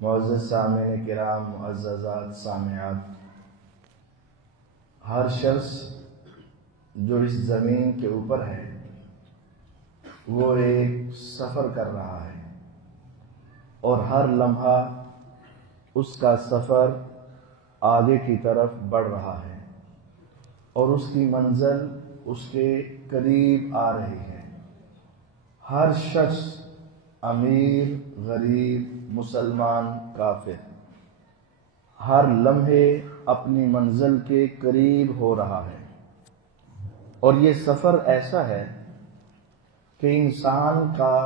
معزز سامعین کرام، معززات سامعات، ہر شخص جو اس زمین کے اوپر ہے وہ ایک سفر کر رہا ہے، اور ہر لمحہ اس کا سفر آگے کی طرف بڑھ رہا ہے اور اس کی منزل اس کے قریب آ رہی ہے۔ ہر شخص امیر، غریب، مسلمان، کافر، ہر لمحے اپنی منزل کے قریب ہو رہا ہے، اور یہ سفر ایسا ہے کہ انسان کا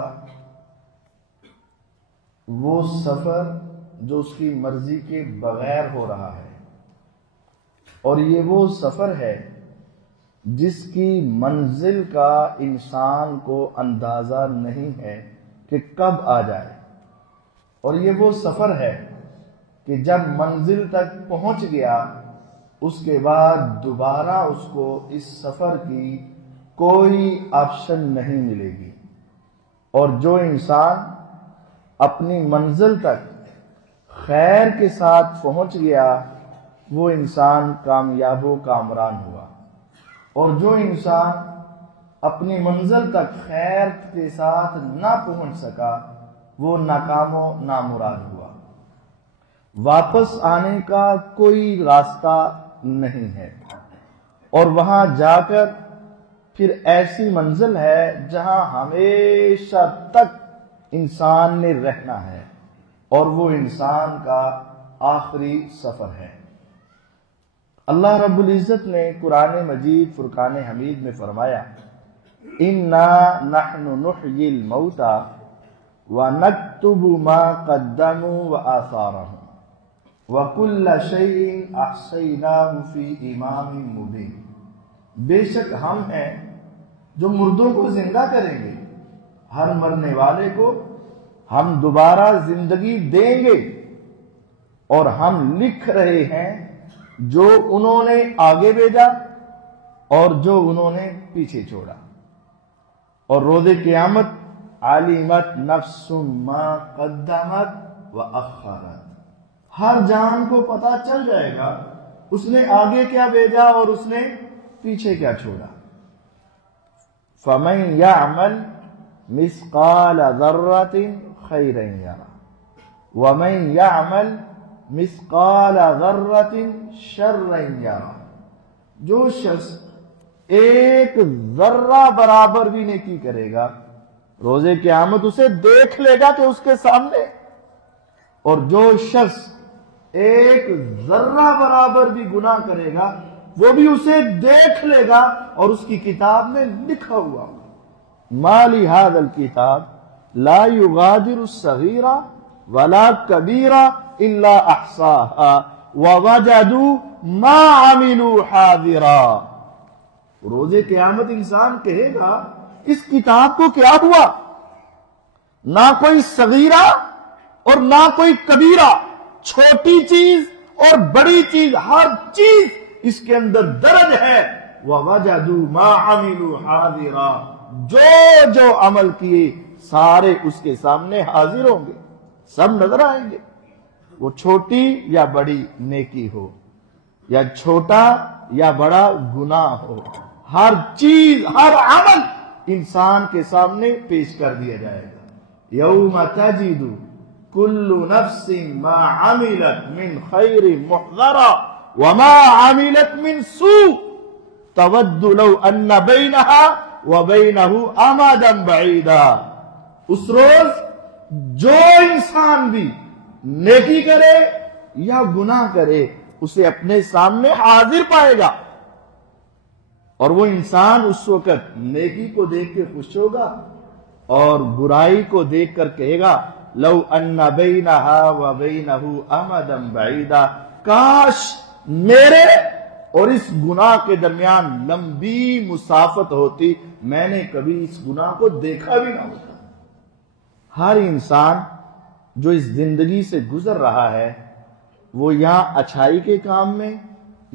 وہ سفر جو اس کی مرضی کے بغیر ہو رہا ہے، اور یہ وہ سفر ہے جس کی منزل کا انسان کو اندازہ نہیں ہے کہ کب آ جائے، اور یہ وہ سفر ہے کہ جب منزل تک پہنچ گیا اس کے بعد دوبارہ اس کو اس سفر کی کوئی آپشن نہیں ملے گی، اور جو انسان اپنی منزل تک خیر کے ساتھ پہنچ گیا وہ انسان کامیاب و کامران ہوا، اور جو انسان اپنی منزل تک خیر کے ساتھ نہ پہنچ سکا وہ ناکام و نامراد ہوا۔ واپس آنے کا کوئی راستہ نہیں ہے، اور وہاں جا کر پھر ایسی منزل ہے جہاں ہمیشہ تک انسان نے رہنا ہے، اور وہ انسان کا آخری سفر ہے۔ اللہ رب العزت نے قرآن مجید فرقان حمید میں فرمایا، اِنَّا نَحْنُ نُحْيِي الْمَوْتَى وَنَكْتُبُ مَا قَدَّمُوا وَآثَارَهُمْ وَكُلَّ شَيْءٍ أَحْصَيْنَاهُ فِي إِمَامٍ مُبِينٍ، بے شک ہم ہیں جو مردوں کو زندہ کریں گے، ہر مرنے والے کو ہم دوبارہ زندگی دیں گے، اور ہم لکھ رہے ہیں جو انہوں نے آگے بھیجا اور جو انہوں نے پیچھے چھوڑا، اور روز قیامت عَلِمَتْ نَفْسٌ مَا قَدَّمَتْ وَأَخَّرَتْ، ہر جان کو پتہ چل جائے گا اس نے آگے کیا بھیجا اور اس نے پیچھے کیا چھوڑا۔ فَمَن يَعْمَلْ مِثْقَالَ ذَرَّةٍ خَيْرًا يَرَهُ وَمَن يَعْمَلْ مِثْقَالَ ذَرَّةٍ شَرًّا يَرَهُ، جو شخص ایک ذرہ برابر بھی نیکی کرے گا روز قیامت اسے دیکھ لے گا کہ اس کے سامنے، اور جو شخص ایک ذرہ برابر بھی گناہ کرے گا وہ بھی اسے دیکھ لے گا اور اس کی کتاب میں لکھا ہوا۔ مَا لِهَذَا الْكِتَابِ لَا يُغَادِرُ الصَّغِيرَةَ وَلَا كَبِيرَةً إِلَّا أَحْصَاهَا وَوَجَدُوا مَا عَمِلُوا حَاضِرًا، روز قیامت انسان کہے گا اس کتاب کو کیا ہوا، نہ کوئی صغیرہ اور نہ کوئی کبیرہ، چھوٹی چیز اور بڑی چیز، ہر چیز اس کے اندر درج ہے۔ وَوَجَدُوا مَا عَمِلُوا حَاضِرًا، جو عمل کیے سارے اس کے سامنے حاضر ہوں گے، سب نظر آئیں گے، وہ چھوٹی یا بڑی نیکی ہو یا چھوٹا یا بڑا گناہ ہو، ہر چیز، ہر عمل انسان کے سامنے پیش کر دیا جائے گا۔ یوم تجد کل نفس ما عملت من خیر محضرا وما عملت من سوء تود لو ان بینها وبینہ امدا بعیدا، اس روز جو انسان بھی نیکی کرے یا گناہ کرے اسے اپنے سامنے حاضر پائے گا، اور وہ انسان اس وقت نیکی کو دیکھ کے خوش ہوگا اور برائی کو دیکھ کر کہے گا لو ان بینہا و بینہ امدا بعیدا، کاش میرے اور اس گناہ کے درمیان لمبی مسافت ہوتی، میں نے کبھی اس گناہ کو دیکھا بھی نہ ہوتا۔ ہر انسان جو اس زندگی سے گزر رہا ہے وہ یا اچھائی کے کام میں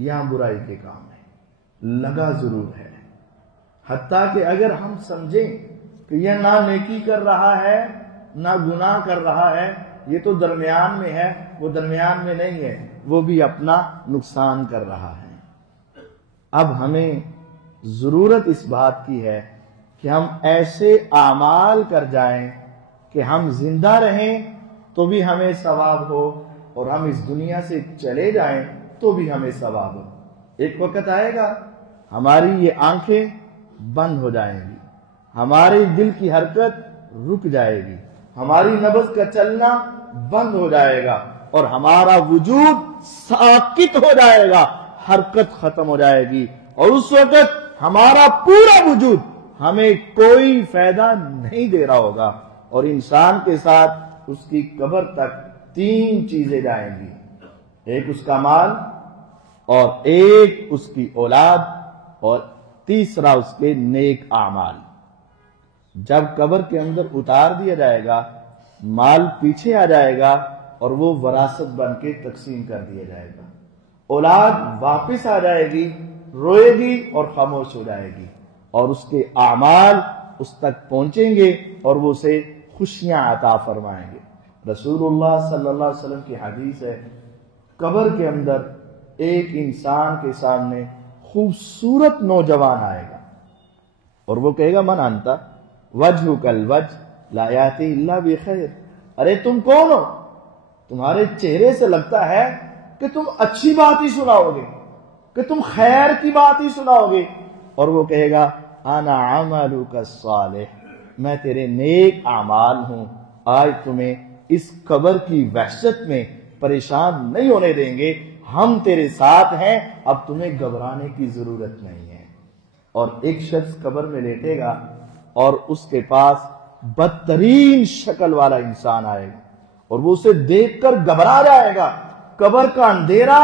یا برائی کے کام میں لگا ضرور ہے، حتیٰ کہ اگر ہم سمجھیں کہ یہ نہ نیکی کر رہا ہے نہ گناہ کر رہا ہے یہ تو درمیان میں ہے، وہ درمیان میں نہیں ہے، وہ بھی اپنا نقصان کر رہا ہے۔ اب ہمیں ضرورت اس بات کی ہے کہ ہم ایسے اعمال کر جائیں کہ ہم زندہ رہیں تو بھی ہمیں ثواب ہو، اور ہم اس دنیا سے چلے جائیں تو بھی ہمیں ثواب ہو۔ ایک وقت آئے گا ہماری یہ آنکھیں بند ہو جائیں گی، ہمارے دل کی حرکت رک جائے گی، ہماری نبض کا چلنا بند ہو جائے گا، اور ہمارا وجود ساکت ہو جائے گا، حرکت ختم ہو جائے گی، اور اس وقت ہمارا پورا وجود ہمیں کوئی فائدہ نہیں دے رہا ہوگا، اور انسان کے ساتھ اس کی قبر تک 3 چیزیں جائیں گی، ایک اس کا مال، اور ایک اس کی اولاد، اور تیسرا اس کے نیک اعمال۔ جب قبر کے اندر اتار دیا جائے گا، مال پیچھے آ جائے گا اور وہ وراثت بن کے تقسیم کر دیا جائے گا، اولاد واپس آ جائے گی، روئے گی اور خاموش ہو جائے گی، اور اس کے اعمال اس تک پہنچیں گے اور وہ اسے خوشیاں عطا فرمائیں گے۔ رسول اللہ صلی اللہ علیہ وسلم کی حدیث ہے، قبر کے اندر ایک انسان کے سامنے خوبصورت نوجوان آئے گا، اور وہ کہے گا من انتا وجہک الوجہ لا یاتی الا بخیر، ارے تم کون ہو؟ تمہارے چہرے سے لگتا ہے کہ تم اچھی بات ہی سناؤ گے، کہ تم خیر کی بات ہی سناؤ گے۔ اور وہ کہے گا انا عملک الصالح، میں تیرے نیک اعمال ہوں، آج تمہیں اس قبر کی وحشت میں پریشان نہیں ہونے دیں گے، ہم تیرے ساتھ ہیں، اب تمہیں گھبرانے کی ضرورت نہیں ہے۔ اور ایک شخص قبر میں لیٹے گا اور اس کے پاس بدترین شکل والا انسان آئے گا، اور وہ اسے دیکھ کر گھبرا جائے گا۔ قبر کا اندھیرا،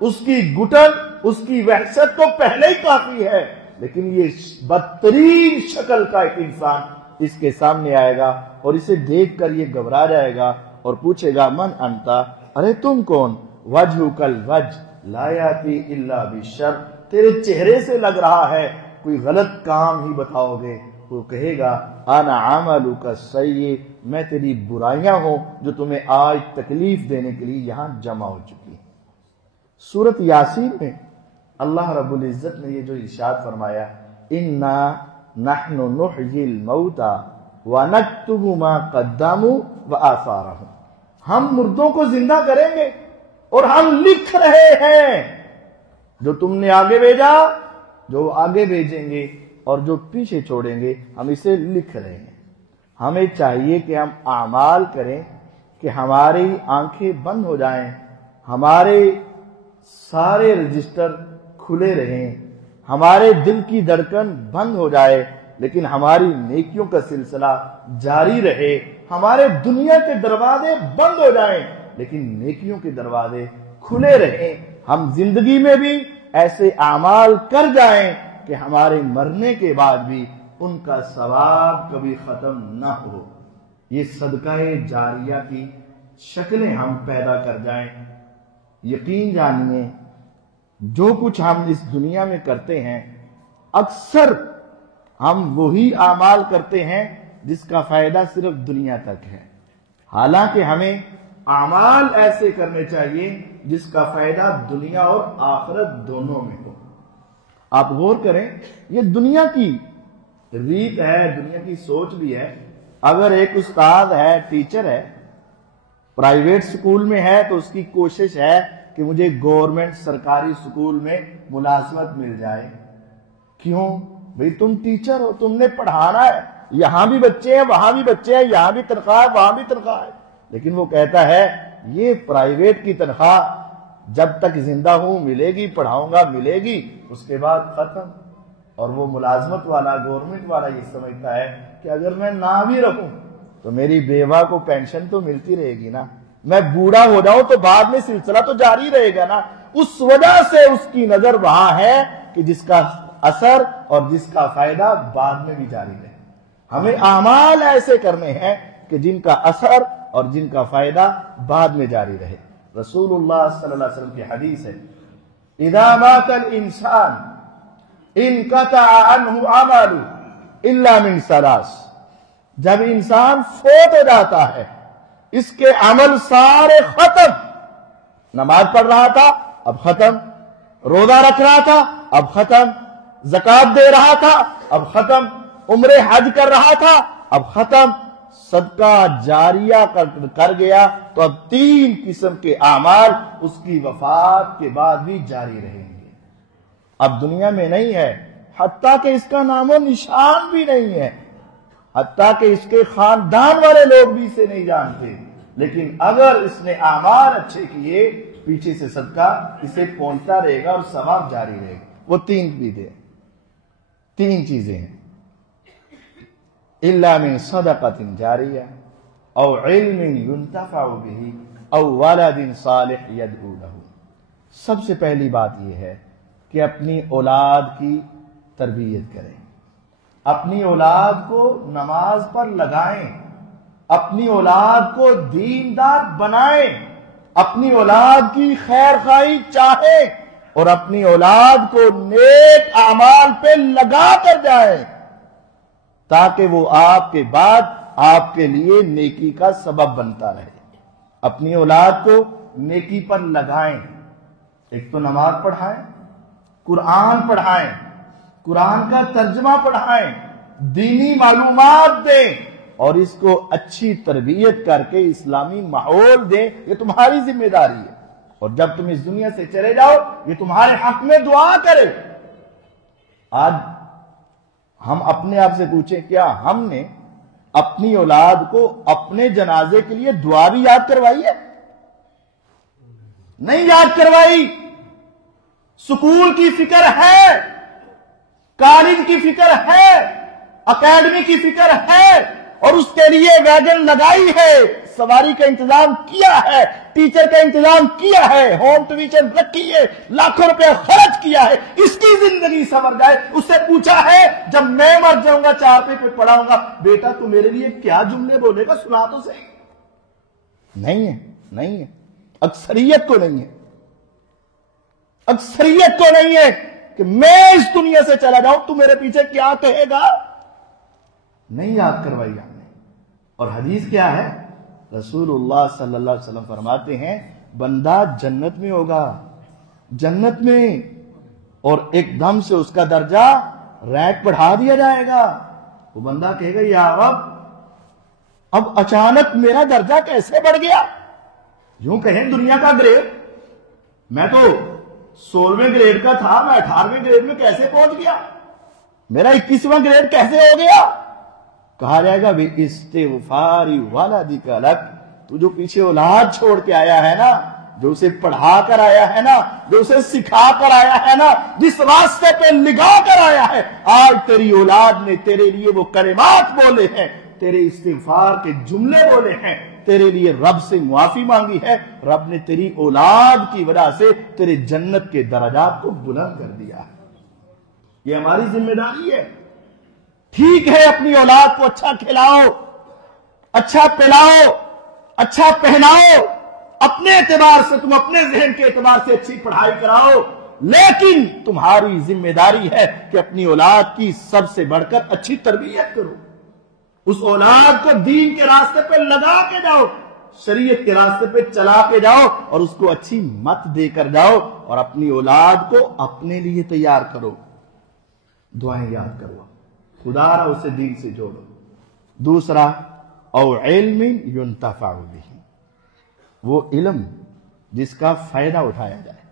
اس کی گھٹن، اس کی وحشت تو پہلے ہی کافی ہے، لیکن یہ بدترین شکل کا ایک انسان اس کے سامنے آئے گا، اور اسے دیکھ کر یہ گھبرا جائے گا اور پوچھے گا من انتا، ارے تم کون؟ وجہک الوجہ لا یاتی الا بالشر، تیرے چہرے سے لگ رہا ہے کوئی غلط کام ہی بتاؤ گے۔ وہ کہے گا انا عملک السیئ، میں تیری برائیاں ہوں جو تمہیں آج تکلیف دینے کے لیے یہاں جمع ہو چکی ہیں۔ سورۃ یاسین میں اللہ رب العزت نے یہ جو ارشاد فرمایا، انا نحن نحیی الموتى ونکتب ما قدموا وآثارهم، ہم مردوں کو زندہ کریں گے اور ہم لکھ رہے ہیں جو تم نے آگے بھیجا، جو آگے بھیجیں گے اور جو پیچھے چھوڑیں گے، ہم اسے لکھ رہے ہیں۔ ہمیں چاہیے کہ ہم اعمال کریں کہ ہماری آنکھیں بند ہو جائیں، ہمارے سارے رجسٹر کھلے رہیں، ہمارے دل کی دھڑکن بند ہو جائے، لیکن ہماری نیکیوں کا سلسلہ جاری رہے، ہمارے دنیا کے دروازے بند ہو جائیں لیکن نیکیوں کے دروازے کھلے رہیں، ہم زندگی میں بھی ایسے اعمال کر جائیں کہ ہمارے مرنے کے بعد بھی ان کا ثواب کبھی ختم نہ ہو۔ یہ صدقہ جاریہ کی شکلیں ہم پیدا کر جائیں۔ یقین جانیے جو کچھ ہم اس دنیا میں کرتے ہیں، اکثر ہم وہی اعمال کرتے ہیں جس کا فائدہ صرف دنیا تک ہے، حالانکہ ہمیں اعمال ایسے کرنے چاہیے جس کا فائدہ دنیا اور آخرت دونوں میں ہو۔ آپ غور کریں، یہ دنیا کی ریت ہے، دنیا کی سوچ بھی ہے۔ اگر ایک استاد ہے، ٹیچر ہے، پرائیویٹ سکول میں ہے تو اس کی کوشش ہے کہ مجھے گورنمنٹ سرکاری سکول میں ملازمت مل جائے۔ کیوں؟ بھئی تم ٹیچر ہو، تم نے پڑھانا ہے، یہاں بھی بچے ہیں، وہاں بھی بچے ہیں، یہاں بھی تنخواہ ہے، وہاں بھی تنخواہ ہے۔ لیکن وہ کہتا ہے یہ پرائیویٹ کی تنخواہ جب تک زندہ ہوں ملے گی، پڑھاؤں گا ملے گی، اس کے بعد ختم۔ اور وہ ملازمت والا، گورنمنٹ والا یہ سمجھتا ہے کہ اگر میں نہ بھی رہوں تو میری بیوہ کو پینشن تو ملتی رہے گی نا، میں بوڑھا ہو جاؤں تو بعد میں سلسلہ تو جاری رہے گا نا۔ اس وجہ سے اس کی نظر وہاں ہے کہ جس کا اثر اور جس کا فائدہ بعد میں بھی جاری رہے۔ ہمیں اعمال ایسے کرنے ہیں کہ جن کا اثر اور جن کا فائدہ بعد میں جاری رہے۔ رسول اللہ صلی اللہ علیہ وسلم کی حدیث ہے، اذا مات الانسان انقطع عنہ عمله الا من ثلاث، جب انسان فوت ہو جاتا ہے اس کے عمل سارے ختم. نماز پڑھ رہا تھا اب ختم، روزہ رکھ رہا تھا اب ختم، زکات دے رہا تھا اب ختم، عمرے حج کر رہا تھا اب ختم، صدقہ جاریہ کر گیا تو اب 3 قسم کے اعمال اس کی وفات کے بعد بھی جاری رہیں گے. اب دنیا میں نہیں ہے، حتیٰ کہ اس کا نام و نشان بھی نہیں ہے، حتیٰ کہ اس کے خاندان والے لوگ بھی اسے نہیں جانتے. لیکن اگر اس نے اعمال اچھے کیے، پیچھے سے صدقہ اسے پہنچتا رہے گا اور ثواب جاری رہے گا. وہ 3 بھی دے، 3 چیزیں ہیں. الا من صدقۃ جاریہ او علم ينتفع به او ولد صالح يدعو له. سب سے پہلی بات یہ ہے کہ اپنی اولاد کی تربیت کریں، اپنی اولاد کو نماز پر لگائیں، اپنی اولاد کو دیندار بنائیں، اپنی اولاد کی خیر خواہی چاہیں اور اپنی اولاد کو نیک اعمال پہ لگا کر جائیں تاکہ وہ آپ کے بعد آپ کے لیے نیکی کا سبب بنتا رہے. اپنی اولاد کو نیکی پر لگائیں. ایک تو نماز پڑھائیں، قرآن پڑھائیں، قرآن کا ترجمہ پڑھائیں، دینی معلومات دیں اور اس کو اچھی تربیت کر کے اسلامی ماحول دیں. یہ تمہاری ذمہ داری ہے. اور جب تم اس دنیا سے چلے جاؤ یہ تمہارے حق میں دعا کرے. آج ہم اپنے آپ سے پوچھیں، کیا ہم نے اپنی اولاد کو اپنے جنازے کے لیے دعا بھی یاد کروائی ہے؟ نہیں یاد کروائی. سکول کی فکر ہے، کالج کی فکر ہے، اکیڈمی کی فکر ہے اور اس کے لیے ویگن لگائی ہے، سواری کا انتظام کیا ہے، ٹیچر کا انتظام کیا ہے، ہوم ٹیوشن رکھی ہے، لاکھوں روپے خرچ کیا ہے. اس کی زندگی سنور جائے. اس سے پوچھا ہے جب میں مر جاؤں گا چارپے پہ پڑا ہوں گا، بیٹا تو میرے لیے کیا جملے بولے گا، سنا تو صحیح. نہیں ہے، نہیں ہے. اکثریت کو نہیں ہے، اکثریت کو نہیں ہے کہ میں اس دنیا سے چلا جاؤں تو میرے پیچھے کیا کہے گا. نہیں یاد کروائی ہم نے. اور حدیث کیا ہے؟ رسول اللہ صلی اللہ علیہ وسلم فرماتے ہیں بندہ جنت میں ہوگا، جنت میں، اور ایک دم سے اس کا درجہ رینک بڑھا دیا جائے گا. وہ بندہ کہے گا یا رب اب اچانک میرا درجہ کیسے بڑھ گیا؟ یوں کہیں دنیا کا گریڈ، میں تو 16ویں گریڈ کا تھا، میں 18ویں گریڈ میں کیسے پہنچ گیا؟ میرا 21واں گریڈ کیسے ہو گیا؟ کہا جائے گا بھی استغفاری ولدک لک، تو جو پیچھے اولاد چھوڑ کے آیا ہے نا، جو اسے پڑھا کر آیا ہے نا، جو اسے سکھا کر آیا ہے نا، جس راستے پہ لگا کر آیا ہے، آج تیری اولاد نے تیرے لیے وہ کلمات بولے ہیں، تیرے استغفار کے جملے بولے ہیں، تیرے لیے رب سے معافی مانگی ہے. رب نے تیری اولاد کی وجہ سے تیرے جنت کے درجات کو بلند کر دیا ہے. یہ ہماری ذمہ داری ہے. ٹھیک ہے اپنی اولاد کو اچھا کھلاؤ، اچھا پلاؤ، اچھا پہناؤ، اپنے اعتبار سے تم اپنے ذہن کے اعتبار سے اچھی پڑھائی کراؤ، لیکن تمہاری ذمہ داری ہے کہ اپنی اولاد کی سب سے بڑھ کر اچھی تربیت کرو. اس اولاد کو دین کے راستے پہ لگا کے جاؤ، شریعت کے راستے پہ چلا کے جاؤ اور اس کو اچھی مت دے کر جاؤ اور اپنی اولاد کو اپنے لیے تیار کرو. دعائیں یاد کرو، خدا را اسے دین سے جوڑو. دوسرا او علم ينتفع به، وہ علم جس کا فائدہ اٹھایا جائے،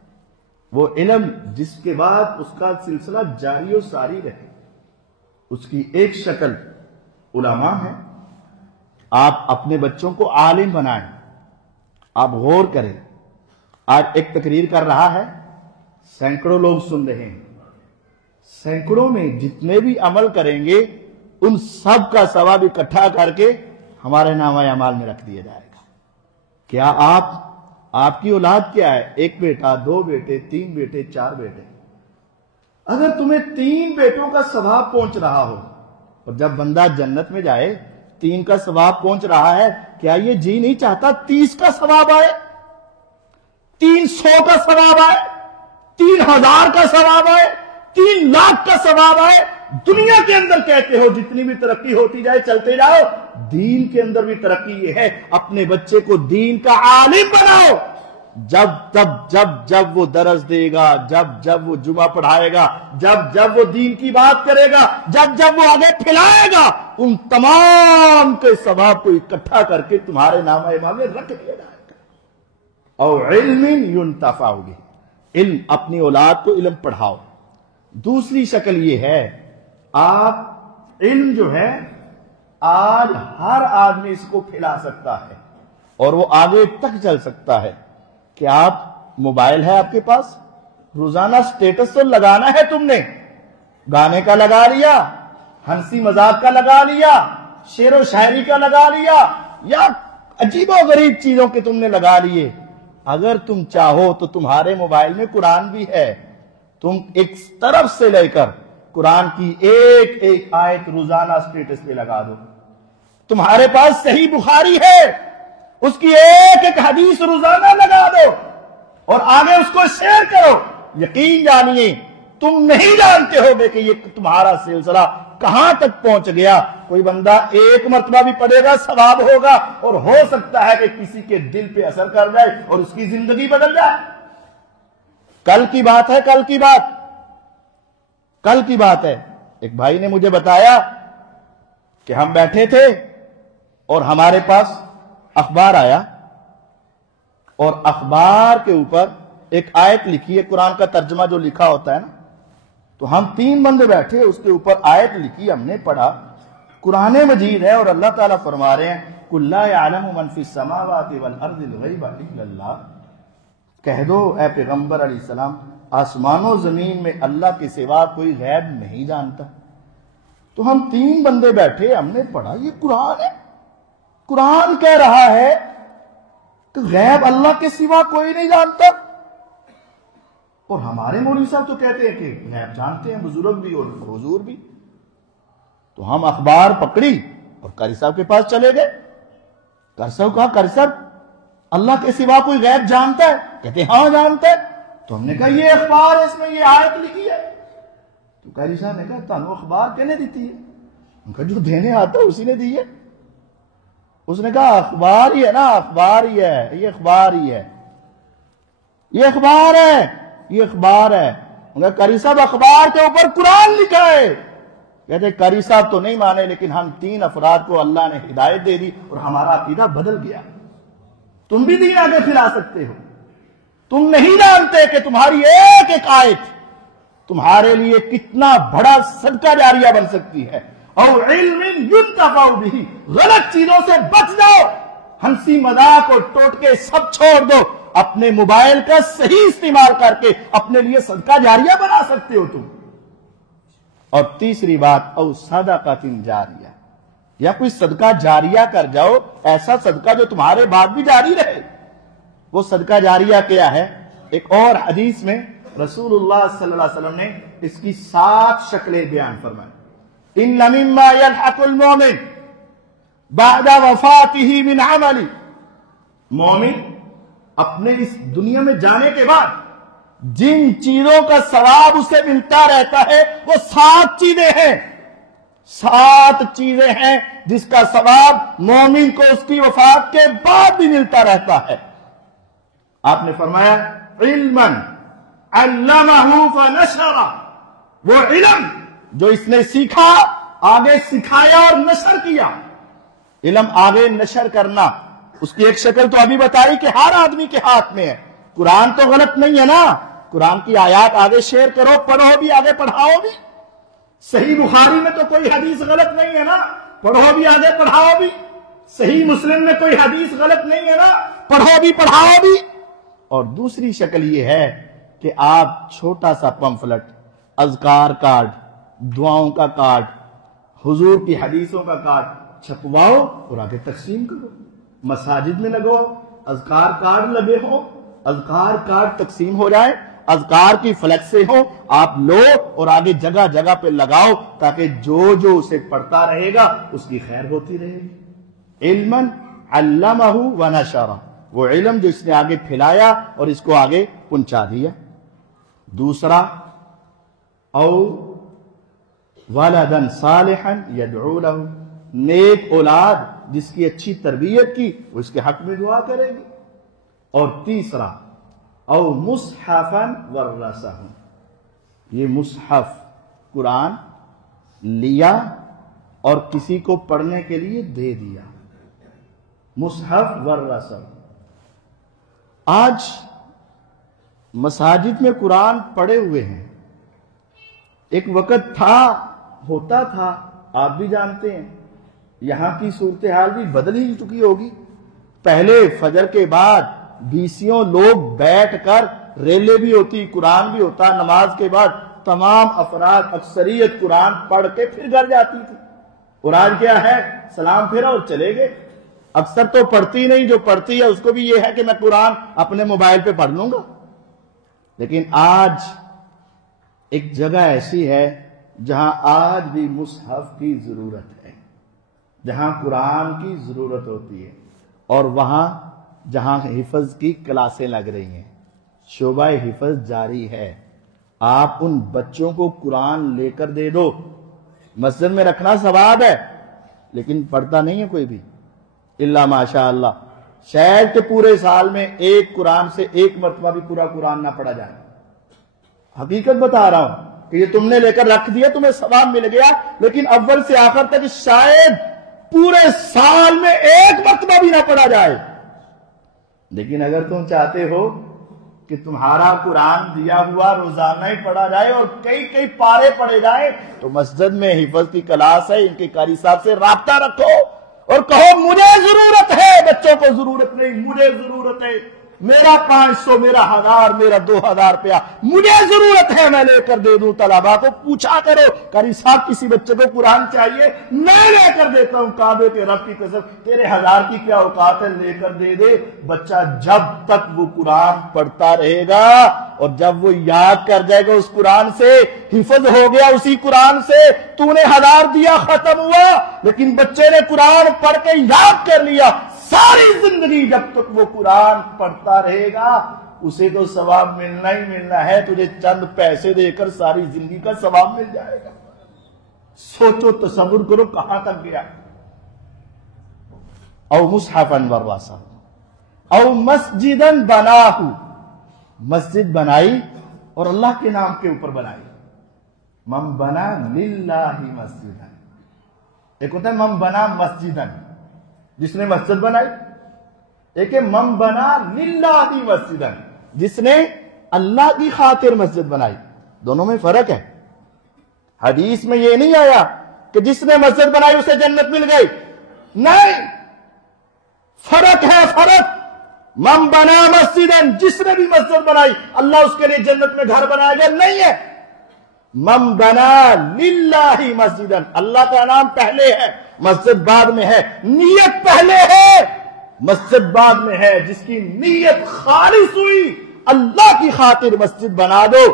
وہ علم جس کے بعد اس کا سلسلہ جاری و ساری رہے. اس کی ایک شکل علماء ہے. آپ اپنے بچوں کو عالم بنائیں. آپ غور کریں، آج ایک تقریر کر رہا ہے، سینکڑوں لوگ سن رہے ہیں. سینکڑوں میں جتنے بھی عمل کریں گے ان سب کا ثواب اکٹھا کر کے ہمارے نامہ اعمال میں رکھ دیا جائے گا. کیا آپ کی اولاد کیا ہے؟ 1 بیٹا، 2 بیٹے، 3 بیٹے، 4 بیٹے. اگر تمہیں 3 بیٹوں کا ثواب پہنچ رہا ہو اور جب بندہ جنت میں جائے 3 کا ثواب پہنچ رہا ہے، کیا یہ جی نہیں چاہتا 30 کا ثواب آئے، 300 کا ثواب آئے، 3000 کا ثواب آئے، 3 لاکھ کا ثواب آئے؟ دنیا کے اندر کہتے ہو جتنی بھی ترقی ہوتی جائے چلتے جاؤ، دین کے اندر بھی ترقی یہ ہے اپنے بچے کو دین کا عالم بناؤ. جب وہ درس دے گا، جب وہ جمعہ پڑھائے گا، جب وہ دین کی بات کرے گا، جب وہ آگے پھیلائے گا، ان تمام کے ثواب کو اکٹھا کر کے تمہارے نامہ اعمال میں رکھ دیا جائے گا. اور علم ينتفع به، علم، اپنی اولاد کو علم پڑھاؤ. دوسری شکل یہ ہے، آپ علم جو ہے آج ہر آدمی اس کو پھیلا سکتا ہے اور وہ آگے تک چل سکتا ہے کہ آپ موبائل ہے آپ کے پاس، روزانہ سٹیٹس تو لگانا ہے تم نے، گانے کا لگا لیا، ہنسی مذاق کا لگا لیا، شعر و شاعری کا لگا لیا، یا عجیب و غریب چیزوں کے تم نے لگا لیے. اگر تم چاہو تو تمہارے موبائل میں قرآن بھی ہے، تم ایک طرف سے لے کر قرآن کی ایک ایک آیت روزانہ سٹیٹس پہ لگا دو. تمہارے پاس صحیح بخاری ہے، اس کی ایک ایک حدیث روزانہ لگا دو اور آگے اس کو شیئر کرو. یقین جانیے تم نہیں جانتے ہوگے کہ یہ تمہارا سلسلہ کہاں تک پہنچ گیا. کوئی بندہ ایک مرتبہ بھی پڑھے گا ثواب ہوگا، اور ہو سکتا ہے کہ کسی کے دل پہ اثر کر جائے اور اس کی زندگی بدل جائے. کل کی بات ہے، کل کی بات ہے، ایک بھائی نے مجھے بتایا کہ ہم بیٹھے تھے اور ہمارے پاس اخبار آیا اور اخبار کے اوپر ایک آیت لکھی ہے، قرآن کا ترجمہ جو لکھا ہوتا ہے نا، تو ہم 3 بندے بیٹھے، اس کے اوپر آیت لکھی، ہم نے پڑھا. قرآن مجید ہے اور اللہ تعالیٰ فرما رہے ہیں قُلْ لَا يَعْلَمُ مَنْ فِي السَّمَاوَاتِ وَالْأَرْضِ الْغَيْبَ إِلَّا اللَّهُ. کہہ دو اے پیغمبر علیہ السلام، آسمان و زمین میں اللہ کے سوا کوئی غیب نہیں جانتا. تو ہم 3 بندے بیٹھے، ہم نے پڑھا یہ قرآن ہے، قرآن کہہ رہا ہے کہ غیب اللہ کے سوا کوئی نہیں جانتا. اور ہمارے مولوی صاحب تو کہتے ہیں کہ غیب جانتے ہیں، بزرگ بھی اور حضور بھی. تو ہم اخبار پکڑی اور قاری صاحب کے پاس چلے گئے. قاری صاحب کہا قاری صاحب اللہ کے سوا کوئی غیب جانتا ہے؟ کہتے ہاں جانتا ہے. تو ہم نے کہا یہ اخبار ہے، اس میں یہ آیت لکھی ہے. تو قاری صاحب نے کہا تانوں اخبار کہنے دیتی ہے؟ ہم کہا جو دینے آتا ہے اسی نے دی ہے. اس نے کہا اخبار ہی ہے نا، اخبار ہی ہے، یہ اخبار ہی ہے، یہ اخبار ہے، یہ اخبار ہے. قاری صاحب اخبار کے اوپر قرآن لکھا ہے. کہتے قاری صاحب تو نہیں مانے، لیکن ہم 3 افراد کو اللہ نے ہدایت دے دی اور ہمارا عقیدہ بدل گیا. تم بھی دین آگے پھیلا سکتے ہو. تم نہیں جانتے کہ تمہاری ایک ایک آیت تمہارے لیے کتنا بڑا صدقہ جاریہ بن سکتی ہے. اور علم ينتفع به، غلط چیزوں سے بچ جاؤ، ہنسی مذاق اور ٹوٹکے سب چھوڑ دو. اپنے موبائل کا صحیح استعمال کر کے اپنے لیے صدقہ جاریہ بنا سکتے ہو تم. اور تیسری بات، او صدقۃ جاریہ، یا کوئی صدقہ جاریہ کر جاؤ، ایسا صدقہ جو تمہارے بعد بھی جاری رہے. وہ صدقہ جاریہ کیا ہے؟ ایک اور حدیث میں رسول اللہ صلی اللہ علیہ وسلم نے اس کی 7 شکلیں بیان فرمائی. ان مما يلحق المؤمن بعد وفاته من عمل، مومن اپنے اس دنیا میں جانے کے بعد جن چیزوں کا ثواب اسے ملتا رہتا ہے وہ 7 چیزیں ہیں. 7 چیزیں ہیں جس کا ثواب مومن کو اس کی وفات کے بعد بھی ملتا رہتا ہے. آپ نے فرمایا علما علمہ فنشر، وہ علم جو اس نے سیکھا آگے سکھایا اور نشر کیا. علم آگے نشر کرنا، اس کی ایک شکل تو ابھی بتائی کہ ہر آدمی کے ہاتھ میں ہے. قرآن تو غلط نہیں ہے نا، قرآن کی آیات آگے شیئر کرو، پڑھو بھی، آگے پڑھاؤ بھی. صحیح بخاری میں تو کوئی حدیث غلط نہیں ہے نا، پڑھو بھی، آگے پڑھاؤ بھی. صحیح مسلم میں کوئی حدیث غلط نہیں ہے نا، پڑھو بھی، پڑھاؤ بھی. اور دوسری شکل یہ ہے کہ آپ چھوٹا سا پمفلٹ، اذکار کارڈ، دعاؤں کا کارڈ، حضور کی حدیثوں کا کارڈ چھپواؤ اور آگے تقسیم کرو. مساجد میں لگاؤ، اذکار کارڈ لگے ہو، اذکار کارڈ تقسیم ہو جائے، اذکار کی فلیکس سے ہو، آپ لو اور آگے جگہ جگہ پہ لگاؤ تاکہ جو جو اسے پڑھتا رہے گا اس کی خیر ہوتی رہے گی. علما علمہ ونشر، وہ علم جو اس نے آگے پھیلایا اور اس کو آگے پہنچا دیا. دوسرا، او ولدا صالحا يدعو له، نیک اولاد جس کی اچھی تربیت کی وہ اس کے حق میں دعا کرے گی. اور تیسرا او مصحفا ورثہ، یہ مصحف قرآن لیا اور کسی کو پڑھنے کے لیے دے دیا. مصحف ورثہ. آج مساجد میں قرآن پڑھے ہوئے ہیں. ایک وقت تھا، ہوتا تھا، آپ بھی جانتے ہیں، یہاں کی صورتحال بھی بدل ہی چکی ہوگی. پہلے فجر کے بعد 20 لوگ بیٹھ کر ریلے بھی ہوتی، قرآن بھی ہوتا، نماز کے بعد تمام افراد اکثریت قرآن پڑھ کے پھر گھر جاتی تھی. قرآن کیا ہے، سلام پھیرا اور چلے گئے. اکثر تو پڑھتی نہیں، جو پڑھتی ہے اس کو بھی یہ ہے کہ میں قرآن اپنے موبائل پہ پڑھ لوں گا. لیکن آج ایک جگہ ایسی ہے جہاں آج بھی مصحف کی ضرورت ہے، جہاں قرآن کی ضرورت ہوتی ہے، اور وہاں جہاں حفظ کی کلاسیں لگ رہی ہیں، شعبہ حفظ جاری ہے. آپ ان بچوں کو قرآن لے کر دے دو. مسجد میں رکھنا ثواب ہے لیکن پڑھتا نہیں ہے کوئی بھی، الا ماشاء اللہ. شاید کہ پورے سال میں ایک قرآن سے ایک مرتبہ بھی پورا قرآن نہ پڑھا جائے. حقیقت بتا رہا ہوں کہ یہ تم نے لے کر رکھ دیا، تمہیں ثواب مل گیا، لیکن اول سے آخر تک شاید پورے سال میں ایک مرتبہ بھی نہ پڑھا جائے. لیکن اگر تم چاہتے ہو کہ تمہارا قرآن دیا ہوا روزانہ ہی پڑھا جائے اور کئی کئی پارے پڑھے جائیں، تو مسجد میں حفظ کی کلاس ہے، ان کے قاری صاحب سے رابطہ رکھو اور کہو مجھے ضرورت ہے، بچوں کو ضرورت نہیں، مجھے ضرورت ہے. میرا 500، میرا 1000، میرا 2000 روپیہ مجھے ضرورت ہے، میں لے کر دے دوں. طلبا کو پوچھا کرو، قاری صاحب کسی بچے کو قرآن چاہیے، میں لے کر دیتا ہوں. کعبے کے رب کی قسم، تیرے 1000 کی کیا اوقات ہے، لے کر دے دے. بچہ جب تک وہ قرآن پڑھتا رہے گا اور جب وہ یاد کر جائے گا، اس قرآن سے حفظ ہو گیا، اسی قرآن سے تو نے 1000 دیا، ختم ہوا. لیکن بچے نے قرآن پڑھ کے یاد کر لیا، ساری زندگی جب تک وہ قرآن پڑھتا رہے گا اسے تو ثواب ملنا ہی ملنا ہے. تجھے چند پیسے دے کر ساری زندگی کا ثواب مل جائے گا. سوچو، تصور کرو کہاں تک گیا. او مصحفا ورثہ او مسجدا بناہ، مسجد بنائی اور اللہ کے نام کے اوپر بنائی. من بنا للہ مسجدا، ایک ہوتا ہے من بنا مسجدا جس نے مسجد بنائی، ایک ہے من بنا للہ مسجدا جس نے اللہ کی خاطر مسجد بنائی. دونوں میں فرق ہے. حدیث میں یہ نہیں آیا کہ جس نے مسجد بنائی اسے جنت مل گئی، نہیں، فرق ہے، فرق. من بنا مسجدا، جس نے بھی مسجد بنائی اللہ اس کے لیے جنت میں گھر بنایا گیا نہیں ہے. من بنا للہ مسجدا، اللہ کا نام پہلے ہے، مسجد بعد میں ہے. نیت پہلے ہے، مسجد بعد میں ہے. جس کی نیت خالص ہوئی، اللہ کی خاطر مسجد بنا دو،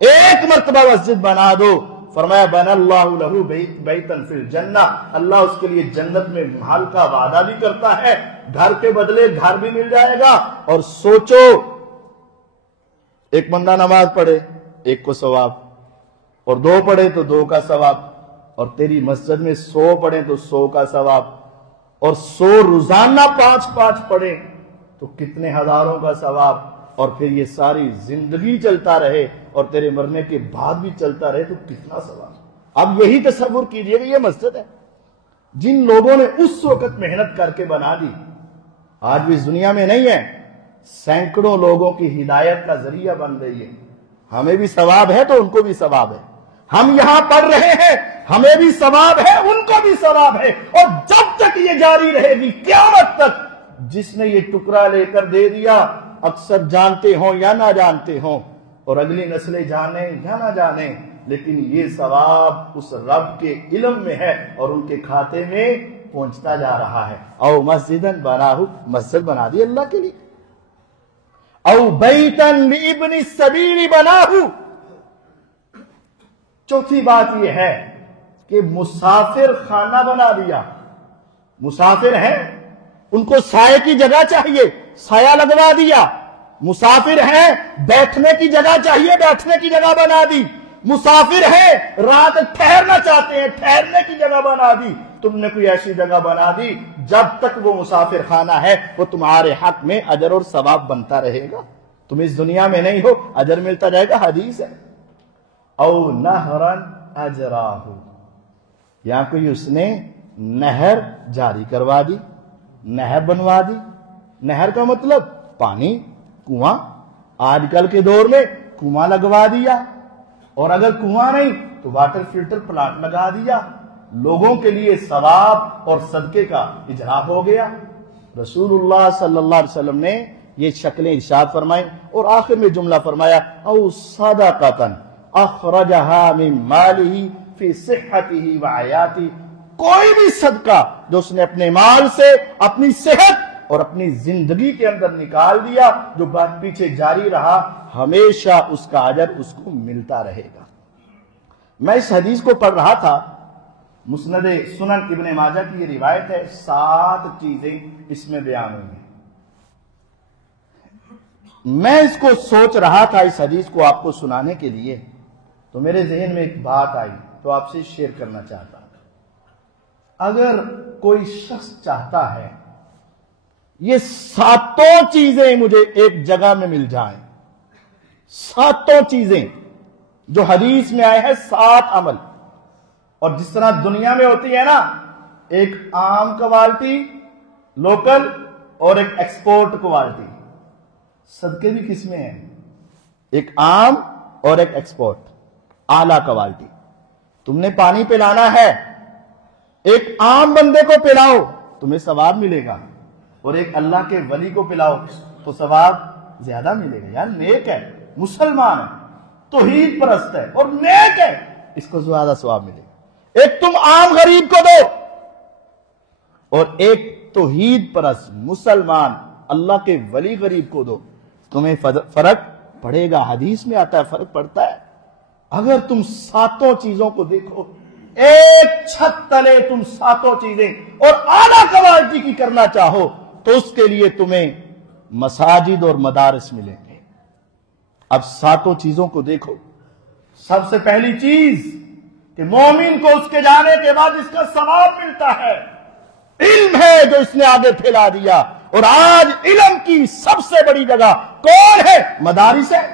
ایک مرتبہ مسجد بنا دو. فرمایا بن اللہ لہ بیتا فی الجنہ، اللہ اس کے لیے جنت میں محل کا وعدہ بھی کرتا ہے، گھر کے بدلے گھر بھی مل جائے گا. اور سوچو، ایک بندہ نماز پڑھے 1 کو ثواب، اور 2 پڑھے تو 2 کا ثواب، اور تیری مسجد میں 100 پڑھیں تو 100 کا ثواب، اور 100 روزانہ 5 پڑھیں تو کتنے ہزاروں کا ثواب. اور پھر یہ ساری زندگی چلتا رہے اور تیرے مرنے کے بعد بھی چلتا رہے تو کتنا ثواب. اب یہی تصور کیجئے کہ یہ مسجد ہے جن لوگوں نے اس وقت محنت کر کے بنا دی، آج بھی اس دنیا میں نہیں ہے، سینکڑوں لوگوں کی ہدایت کا ذریعہ بن رہی ہے. ہمیں بھی ثواب ہے تو ان کو بھی ثواب ہے. ہم یہاں پڑھ رہے ہیں، ہمیں بھی ثواب ہے، ان کو بھی ثواب ہے. اور جب تک یہ جاری رہے گی قیامت تک، جس نے یہ ٹکڑا لے کر دے دیا، اکثر جانتے ہوں یا نہ جانتے ہوں، اور اگلی نسلیں جانیں یا نہ جانیں، لیکن یہ ثواب اس رب کے علم میں ہے اور ان کے کھاتے میں پہنچتا جا رہا ہے. او مسجدا بناہ، مسجد بنا دی اللہ کے لیے. او بیتا لابن السبیل بناہ، چوتھی بات یہ ہے کہ مسافر خانہ بنا دیا. مسافر ہیں، ان کو سائے کی جگہ چاہیے، سایہ لگوا دیا. مسافر ہیں، بیٹھنے کی جگہ چاہیے، بیٹھنے کی جگہ بنا دی. مسافر ہیں، رات ٹھہرنا چاہتے ہیں، ٹھہرنے کی جگہ بنا دی. تم نے کوئی ایسی جگہ بنا دی جب تک وہ مسافر خانہ ہے وہ تمہارے حق میں اجر اور ثواب بنتا رہے گا. تم اس دنیا میں نہیں ہو اجر ملتا جائے گا. حدیث ہے او نہرن اجراہ, یا کوئی اس نے نہر جاری کروا دی, نہر بنوا دی. نہر کا مطلب پانی, کنواں. آج کل کے دور میں کنواں لگوا دیا, اور اگر کنواں نہیں تو واٹر فلٹر پلانٹ لگا دیا. لوگوں کے لیے ثواب اور صدقے کا اجرا ہو گیا. رسول اللہ صلی اللہ علیہ وسلم نے یہ شکلیں ارشاد فرمائیں اور آخر میں جملہ فرمایا او صدقۃ اخرجها من مالہ فی صحتہ وحیاتہ, کوئی بھی صدقہ جو اس نے اپنے مال سے اپنی صحت اور اپنی زندگی کے اندر نکال دیا, جو بات پیچھے جاری رہا, ہمیشہ اس کا اجر اس کو ملتا رہے گا. میں اس حدیث کو پڑھ رہا تھا, مسند سنن ابن ماجہ کی یہ روایت ہے, 7 چیزیں اس میں بیان ہوئی ہیں. میں اس کو سوچ رہا تھا اس حدیث کو آپ کو سنانے کے لیے, تو میرے ذہن میں ایک بات آئی تو آپ سے شیئر کرنا چاہتا ہوں. اگر کوئی شخص چاہتا ہے یہ 7 چیزیں مجھے ایک جگہ میں مل جائیں, 7 چیزیں جو حدیث میں آئے ہیں, 7 عمل, اور جس طرح دنیا میں ہوتی ہے نا, ایک عام کوالٹی لوکل اور ایک ایکسپورٹ کوالٹی, صدقے بھی کس میں ہیں, ایک عام اور ایک ایکسپورٹ, اعلیٰ کوالٹی. تم نے پانی پلانا ہے, ایک عام بندے کو پلاؤ تمہیں ثواب ملے گا, اور ایک اللہ کے ولی کو پلاؤ تو ثواب زیادہ ملے گا. یار نیک ہے, مسلمان ہے, توحید پرست ہے اور نیک ہے, اس کو زیادہ ثواب ملے گا. ایک تم عام غریب کو دو اور ایک توحید پرست مسلمان اللہ کے ولی غریب کو دو, تمہیں فرق پڑے گا. حدیث میں آتا ہے فرق پڑتا ہے. اگر تم 7 چیزوں کو دیکھو, ایک چھت تلے تم 7 چیزیں اور اعلیٰ کوالٹی کی کرنا چاہو تو اس کے لیے تمہیں مساجد اور مدارس ملیں گے. اب 7 چیزوں کو دیکھو. سب سے پہلی چیز کہ مومن کو اس کے جانے کے بعد اس کا ثواب ملتا ہے, علم ہے جو اس نے آگے پھیلا دیا. اور آج علم کی سب سے بڑی جگہ کون ہے؟ مدارس ہے.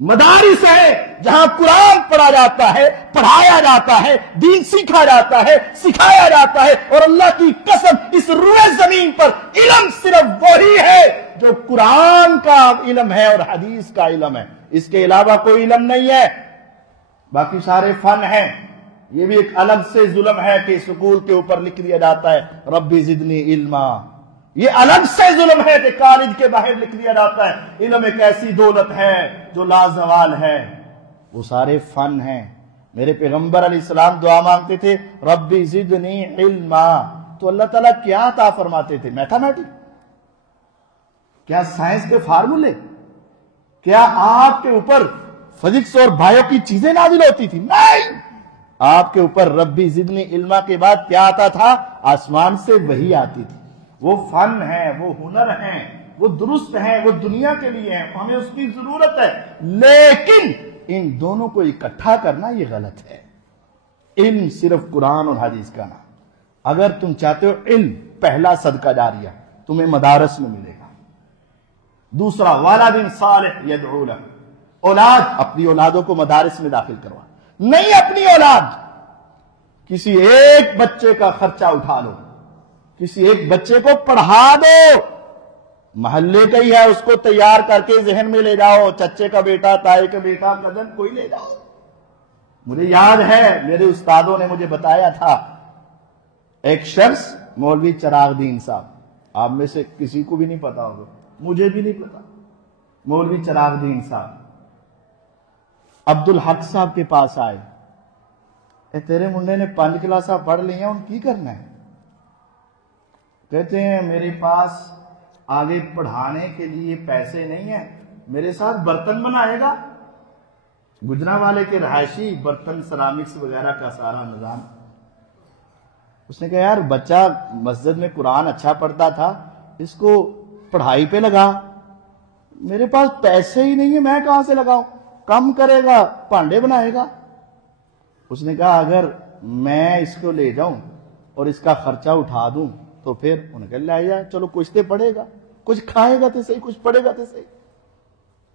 مدارس ہے جہاں قرآن پڑھا جاتا ہے, پڑھایا جاتا ہے, دین سیکھا جاتا ہے, سکھایا جاتا ہے. اور اللہ کی قسم اس روئے زمین پر علم صرف وہی ہے جو قرآن کا علم ہے اور حدیث کا علم ہے. اس کے علاوہ کوئی علم نہیں ہے. باقی سارے فن ہیں. یہ بھی ایک الگ سے ظلم ہے کہ سکول کے اوپر لکھ دیا جاتا ہے ربی زدنی علما. یہ الگ سے ظلم ہے کہ کالج کے باہر لکھ دیا جاتا ہے علم ایک ایسی دولت ہے جو لازوال ہے. وہ سارے فن ہیں. میرے پیغمبر علیہ السلام دعا مانگتے تھے ربی زدنی علما, تو اللہ تعالیٰ کیا عطا فرماتے تھے؟ میتھمیٹکس, کیا سائنس کے فارمولے, کیا آپ کے اوپر فزکس اور بایو کی چیزیں نازل ہوتی تھی؟ نہیں. آپ کے اوپر ربی زدنی علما کے بعد کیا آتا تھا؟ آسمان سے وحی آتی تھی. وہ فن ہیں, وہ ہنر ہیں, وہ درست ہیں, وہ دنیا کے لیے ہیں, ہمیں اس کی ضرورت ہے. لیکن ان دونوں کو اکٹھا کرنا یہ غلط ہے. علم صرف قرآن اور حدیث کا نام. اگر تم چاہتے ہو علم, پہلا صدقہ جاریہ تمہیں مدارس میں ملے گا. دوسرا والد صالح یدعو لہ, اولاد, اپنی اولادوں کو مدارس میں داخل کروا. نہیں اپنی اولاد, کسی ایک بچے کا خرچہ اٹھا لو, کسی ایک بچے کو پڑھا دو. محلے کا ہی ہے, اس کو تیار کر کے ذہن میں لے جاؤ, چچے کا بیٹا, تائے کا بیٹا, کزن, کوئی لے جاؤ. مجھے یاد ہے میرے استادوں نے مجھے بتایا تھا, ایک شخص مولوی چراغ دین صاحب, آپ میں سے کسی کو بھی نہیں پتا ہوگا, مجھے بھی نہیں پتا, مولوی چراغ دین صاحب عبد الحق صاحب کے پاس آئے. اے تیرے منڈے نے 5 کلاساں پڑھ لی ہیں, ان کی کرنا ہے. کہتے ہیں میرے پاس آگے پڑھانے کے لیے پیسے نہیں ہیں, میرے ساتھ برتن بنائے گا. گجرانوالے کے رہائشی برتن سرامکس وغیرہ کا سارا نظام. اس نے کہا یار بچہ مسجد میں قرآن اچھا پڑھتا تھا, اس کو پڑھائی پہ لگا. میرے پاس پیسے ہی نہیں ہیں, میں کہاں سے لگاؤں؟ کم کرے گا, پانڈے بنائے گا. اس نے کہا اگر میں اس کو لے جاؤں اور اس کا خرچہ اٹھا دوں تو پھر انہوں نے کہا لیا چلو کچھ تو پڑھے گا، کچھ کھائے گا تو صحیح، کچھ پڑھے گا تو صحیح۔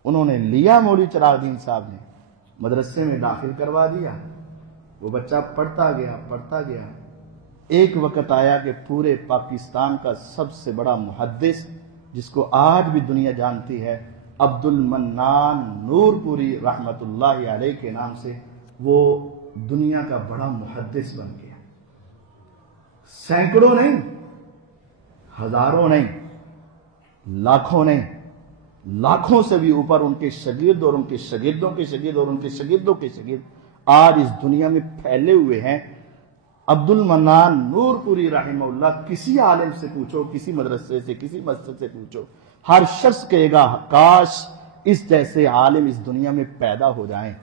انہوں نے لیا مولوی چراغ الدین صاحب نے، مدرسے میں داخل کروا دیا، وہ بچہ پڑھتا گیا۔ ایک وقت آیا کہ پورے پاکستان کا سب سے بڑا محدث، جس کو آج بھی دنیا جانتی ہے، عبد المنان نور پوری رحمت اللہ علیہ کے نام سے، وہ دنیا کا بڑا محدث بن گیا۔ سینکڑوں نہیں، ہزاروں نہیں، لاکھوں نہیں، لاکھوں سے بھی اوپر ان کے شاگرد اور ان کے شاگردوں کے شاگرد اور ان کے شاگردوں کے شاگرد آج اس دنیا میں پھیلے ہوئے ہیں۔ عبد المنان نور پوری رحمہ اللہ، کسی عالم سے پوچھو، کسی مدرسے سے، کسی مسجد سے پوچھو، ہر شخص کہے گا کاش اس جیسے عالم اس دنیا میں پیدا ہو جائیں۔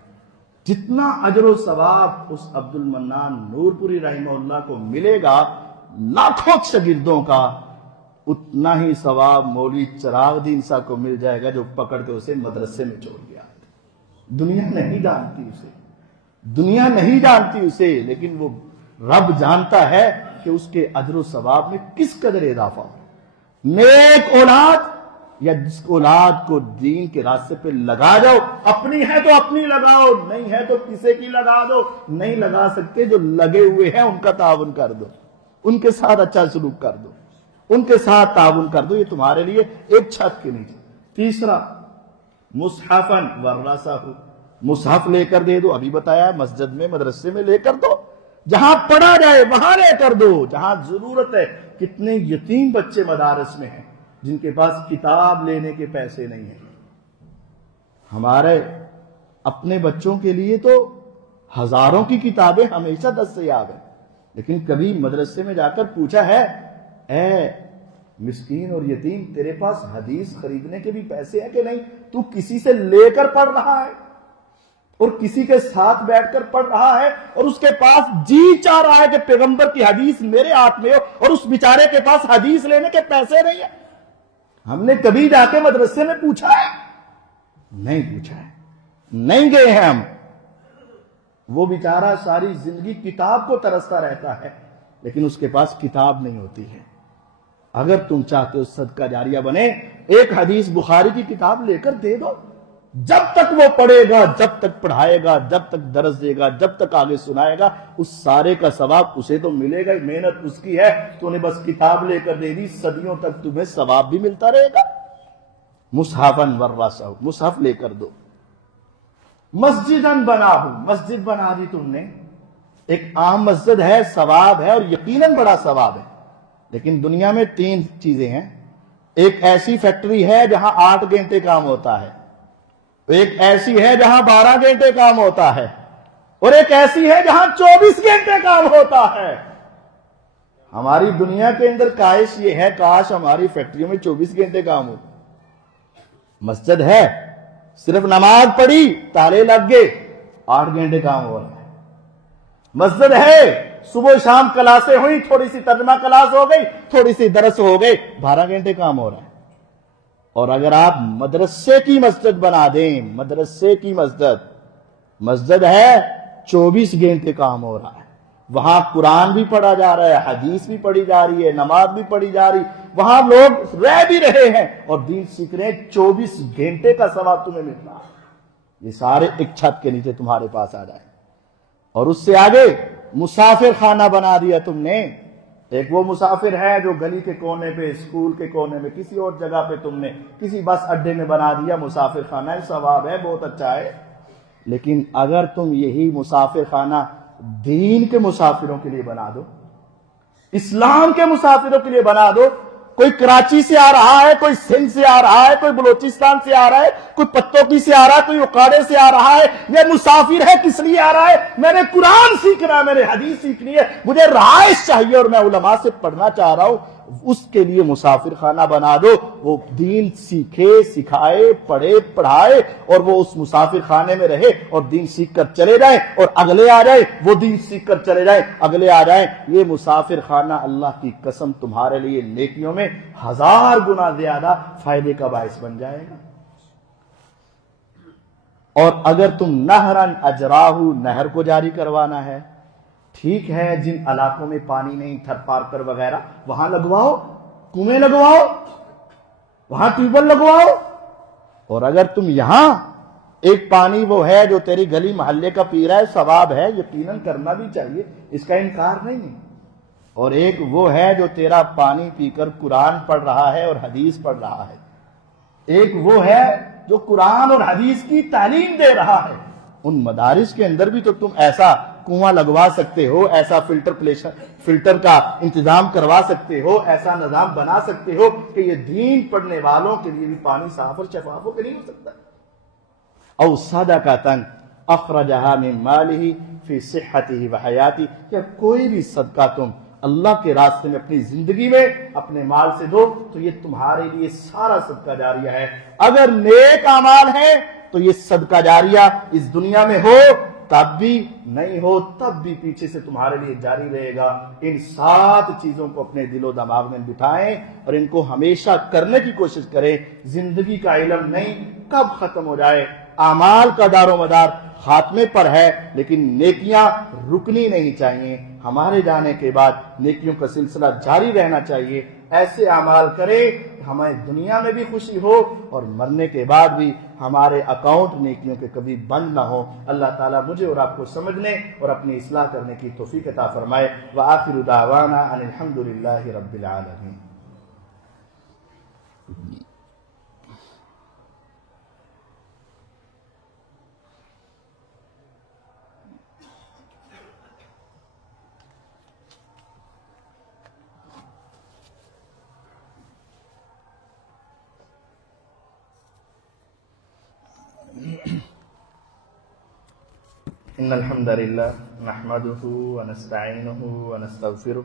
جتنا اجر و ثواب اس عبد المنان نور پوری رحمہ اللہ کو ملے گا لاکھوں شاگردوں کا، اتنا ہی ثواب مولوی چراغ الدین صاحب کو مل جائے گا جو پکڑ کے اسے مدرسے میں چھوڑ گیا۔ دنیا نہیں جانتی اسے، لیکن وہ رب جانتا ہے کہ اس کے اجر و ثواب میں کس قدر اضافہ ہو۔ نیک اولاد یا جس اولاد کو دین کے راستے پہ لگا جاؤ، اپنی ہے تو اپنی لگاؤ، نہیں ہے تو کسی کی لگا دو، نہیں لگا سکتے جو لگے ہوئے ہیں ان کا تعاون کر دو، ان کے ساتھ اچھا سلوک کر دو، ان کے ساتھ تعاون کر دو، یہ تمہارے لیے ایک چھت کے نیچے۔ تیسرا، مصحفاً ورثہ، مصحف لے کر دے دو، ابھی بتایا مسجد میں مدرسے میں لے کر دو، جہاں پڑھا جائے وہاں لے کر دو، جہاں ضرورت ہے۔ کتنے یتیم بچے مدارس میں ہیں جن کے پاس کتاب لینے کے پیسے نہیں ہیں۔ ہمارے اپنے بچوں کے لیے تو ہزاروں کی کتابیں ہمیشہ دستیاب ہیں، لیکن کبھی مدرسے میں جا کر پوچھا ہے اے مسکین اور یتیم تیرے پاس حدیث خریدنے کے بھی پیسے ہیں کہ نہیں؟ تو کسی سے لے کر پڑھ رہا ہے اور کسی کے ساتھ بیٹھ کر پڑھ رہا ہے، اور اس کے پاس جی چاہ رہا ہے کہ پیغمبر کی حدیث میرے ہاتھ میں ہو، اور اس بیچارے کے پاس حدیث لینے کے پیسے نہیں ہیں۔ ہم نے کبھی جا کے مدرسے میں پوچھا ہے؟ نہیں پوچھا ہے، نہیں گئے ہیں ہم۔ وہ بیچارہ ساری زندگی کتاب کو ترستا رہتا ہے، لیکن اس کے پاس کتاب نہیں ہوتی ہے۔ اگر تم چاہتے ہو صدقہ جاریہ بنے، ایک حدیث بخاری کی کتاب لے کر دے دو، جب تک وہ پڑھے گا، جب تک پڑھائے گا، جب تک درس دے گا، جب تک آگے سنائے گا، اس سارے کا ثواب اسے تو ملے گا، محنت اس کی ہے، تو نے بس کتاب لے کر دے دی، صدیوں تک تمہیں ثواب بھی ملتا رہے گا۔ مصحفاً ورثہ، مصحف لے کر دو۔ مسجداً بناہو، مسجد بنا دی تم نے، ایک عام مسجد ہے، ثواب ہے اور یقیناً بڑا ثواب ہے، لیکن دنیا میں 3 چیزیں ہیں۔ ایک ایسی فیکٹری ہے جہاں 8 گھنٹے کام ہوتا ہے، ایک ایسی ہے جہاں 12 گھنٹے کام ہوتا ہے، اور ایک ایسی ہے جہاں 24 گھنٹے کام ہوتا ہے۔ ہماری دنیا کے اندر کاش یہ ہے، کاش ہماری فیکٹریوں میں 24 گھنٹے کام ہو۔ مسجد ہے، صرف نماز پڑھی، تالے لگ گئے، 8 گھنٹے کام ہو رہا ہے۔ مسجد ہے، صبح شام کلاسیں ہوئی، تھوڑی سی ترجمہ کلاس ہو گئی، تھوڑی سی درس ہو گئی، 12 گھنٹے کام ہو رہا ہے۔ اور اگر آپ مدرسے کی مسجد بنا دیں، مدرسے کی مسجد ہے، 24 گھنٹے کام ہو رہا ہے، وہاں قرآن بھی پڑھا جا رہا ہے، حدیث بھی پڑھی جا رہی ہے، نماز بھی پڑھی جا رہی، وہاں لوگ رہ بھی رہے ہیں اور دین سیکھ رہے ہیں، 24 گھنٹے کا ثواب تمہیں مل رہا ہے۔ یہ سارے ایک چھت کے نیچے تمہارے پاس آ جائیں۔ اور اس سے آگے مسافر خانہ بنا دیا تم نے۔ ایک وہ مسافر ہے جو گلی کے کونے پہ، اسکول کے کونے میں، کسی اور جگہ پہ تم نے کسی بس اڈے میں بنا دیا مسافر خانہ، ثواب ہے، بہت اچھا ہے، لیکن اگر تم یہی مسافر خانہ دین کے مسافروں کے لیے بنا دو، اسلام کے مسافروں کے لیے بنا دو، کوئی کراچی سے آ رہا ہے، کوئی سندھ سے آ رہا ہے، کوئی بلوچستان سے آ رہا ہے، کوئی پتوکی سے آ رہا ہے، کوئی اکاڑے سے آ رہا ہے، یہ مسافر ہے، کس لیے آ رہا ہے؟ میں نے قرآن سیکھنا ہے، میں نے حدیث سیکھنی ہے، مجھے رہائش چاہیے اور میں علماء سے پڑھنا چاہ رہا ہوں، اس کے لیے مسافر خانہ بنا دو، وہ دین سیکھے، سکھائے، پڑھے، پڑھائے، اور وہ اس مسافر خانے میں رہے اور دین سیکھ کر چلے جائیں، اور اگلے آ جائیں، وہ دین سیکھ کر چلے جائیں، اگلے آ جائیں۔ یہ مسافر خانہ اللہ کی قسم تمہارے لیے نیکیوں میں 1000 گنا زیادہ فائدے کا باعث بن جائے گا۔ اور اگر تم نہرن اجراہو، نہر کو جاری کروانا ہے، ٹھیک ہے جن علاقوں میں پانی نہیں، تھر پارکر وغیرہ، وہاں لگواؤ، کنویں لگواؤ، وہاں ٹیوب ویل لگواؤ. اور اگر تم یہاں ایک پانی وہ ہے جو تیری گلی محلے کا پی رہا ہے، ثواب ہے، یقیناً کرنا بھی چاہیے، اس کا انکار نہیں. اور ایک وہ ہے جو تیرا پانی پی کر قرآن پڑھ رہا ہے اور حدیث پڑھ رہا ہے. ایک وہ ہے جو قرآن اور حدیث کی تعلیم دے رہا ہے. ان مدارس کے اندر بھی تو تم ایسا کنواں لگوا سکتے ہو، ایسا فلٹر کا انتظام کروا سکتے ہو، ایسا نظام بنا سکتے ہو کہ یہ دین پڑھنے والوں کے لیے بھی پانی صاف اور شفاف ہو. کہ نہیں ہو سکتا؟ او صدقۃ اخرجہا من مالہ فی صحتہ وحیاتہ، یا کوئی بھی صدقہ تم اللہ کے راستے میں اپنی زندگی میں اپنے مال سے دو تو یہ تمہارے لیے سارا صدقہ جاریہ ہے. اگر نیک اعمال ہیں تو یہ صدقہ جاریہ اس دنیا میں ہو تب بھی، نہیں ہو تب بھی پیچھے سے تمہارے لیے جاری رہے گا. ان 7 چیزوں کو اپنے دل و دماغ میں بٹھائیں اور ان کو ہمیشہ کرنے کی کوشش کریں. زندگی کا علم نہیں کب ختم ہو جائے. اعمال کا دار و مدار خاتمے پر ہے، لیکن نیکیاں رکنی نہیں چاہیے. ہمارے جانے کے بعد نیکیوں کا سلسلہ جاری رہنا چاہیے. ایسے اعمال کریں ہمیں دنیا میں بھی خوشی ہو اور مرنے کے بعد بھی ہمارے اکاؤنٹ نیکیوں کے کبھی بند نہ ہو. اللہ تعالیٰ مجھے اور آپ کو سمجھنے اور اپنی اصلاح کرنے کی توفیق عطا فرمائے. وآخر دعوانا ان الحمد للہ رب العالمین. ان الحمد لله نحمده ونستعينه ونستغفره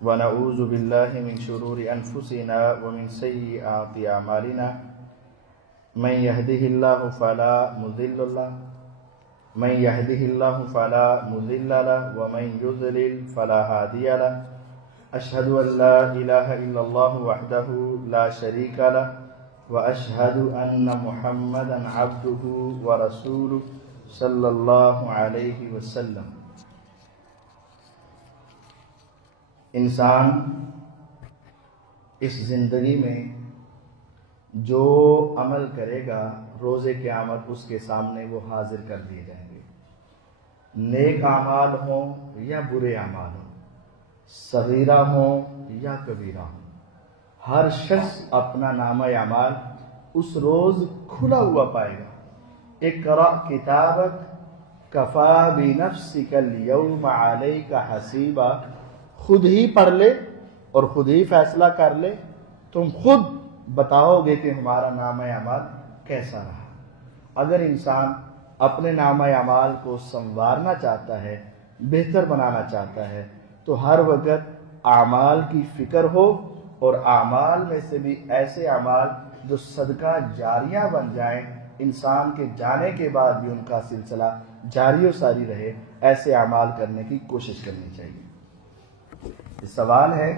ونعوذ بالله من شرور انفسنا ومن سيئات اعمالنا. من يهده الله فلا مضل له من يهده الله فلا مضل له ومن يضلل فلا هادي له. اشهد ان لا اله الا الله وحده لا شريك له واشهد ان محمدا عبده ورسوله صلی اللہ علیہ وسلم. انسان اس زندگی میں جو عمل کرے گا روز قیامت اس کے سامنے وہ حاضر کر دیے جائیں گے. نیک اعمال ہوں یا برے اعمال ہوں، صغیرہ ہوں یا کبیرہ ہوں، ہر شخص اپنا نامہ اعمال اس روز کھلا ہوا پائے گا. اقرأ کتابک کفا بنفسک اليوم علیک حسیبا. خود ہی پڑھ لے اور خود ہی فیصلہ کر لے، تم خود بتاؤ گے کہ ہمارا نامہ اعمال کیسا رہا. اگر انسان اپنے نامہ اعمال کو سنوارنا چاہتا ہے، بہتر بنانا چاہتا ہے، تو ہر وقت اعمال کی فکر ہو اور اعمال میں سے بھی ایسے اعمال جو صدقہ جاریہ بن جائیں، انسان کے جانے کے بعد بھی ان کا سلسلہ جاری و ساری رہے، ایسے اعمال کرنے کی کوشش کرنی چاہیے. سوال ہے،